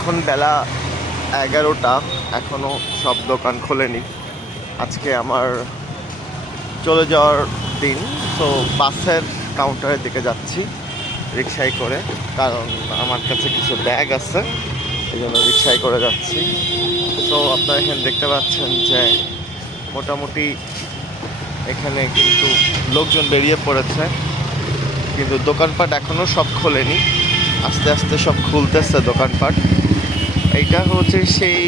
এখন বেলা এগারোটা এখনও সব দোকান খোলেনি। আজকে আমার চলে যাওয়ার দিন, তো বাসের কাউন্টারের দিকে যাচ্ছি রিক্সায় করে, কারণ আমার কাছে কিছু ব্যাগ আছে, এই জন্য রিক্সায় করে যাচ্ছি। তো আপনারা এখানে দেখতে পাচ্ছেন যে মোটামুটি এখানে কিন্তু লোকজন বেরিয়ে পড়েছে, কিন্তু দোকানপাট এখনও সব খোলেনি। আস্তে আস্তে সব খুলতেছে দোকানপাট। এইটা হচ্ছে সেই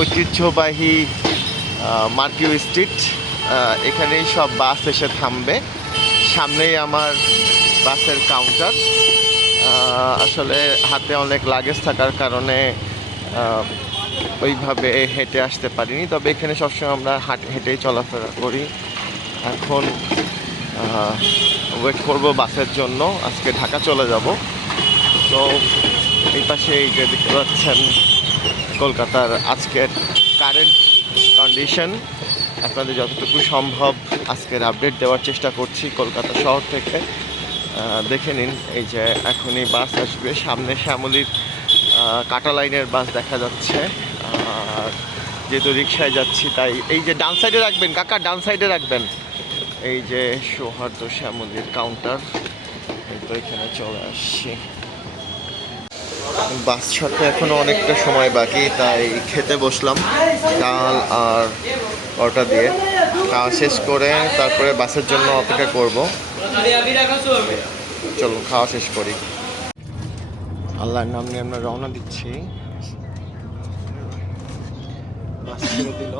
ঐতিহ্যবাহী মার্কিউ স্ট্রিট। এখানেই সব বাস এসে থামবে। সামনেই আমার বাসের কাউন্টার। আসলে হাতে অনেক লাগেজ থাকার কারণে ওইভাবে হেঁটে আসতে পারিনি। তবে এখানে সবসময় আমরা হাঁট, হেঁটেই চলাফেরা করি। এখন ওয়েট করব বাসের জন্য। আজকে ঢাকা চলে যাব। তো এই পাশে এই যে দেখতে পাচ্ছেন কলকাতার আজকের কারেন্ট কন্ডিশন আপনাদের যতটুকু সম্ভব আজকের আপডেট দেওয়ার চেষ্টা করছি কলকাতা শহর থেকে। দেখে নিন, এই যে এখনই বাস আসবে। সামনে শ্যামলির কাটা লাইনের বাস দেখা যাচ্ছে। আর যেহেতু রিক্সায় যাচ্ছি, তাই এই যে ডান সাইডে রাখবেন, কাকা, ডান সাইডে রাখবেন। এই যে সৌহার্দ্য শ্যামলির কাউন্টার তো এখানে চলে আসছি। বাস ছাড়তে এখনও অনেকটা সময় বাকি, তাই খেতে বসলাম ডাল আর পরোটা দিয়ে। খাওয়া শেষ করে তারপরে বাসের জন্য অপেক্ষা করব। চলুন, খাওয়া শেষ করি। আল্লাহর নাম নিয়ে আমরা রওনা দিচ্ছি। বাস ছেড়ে দিল।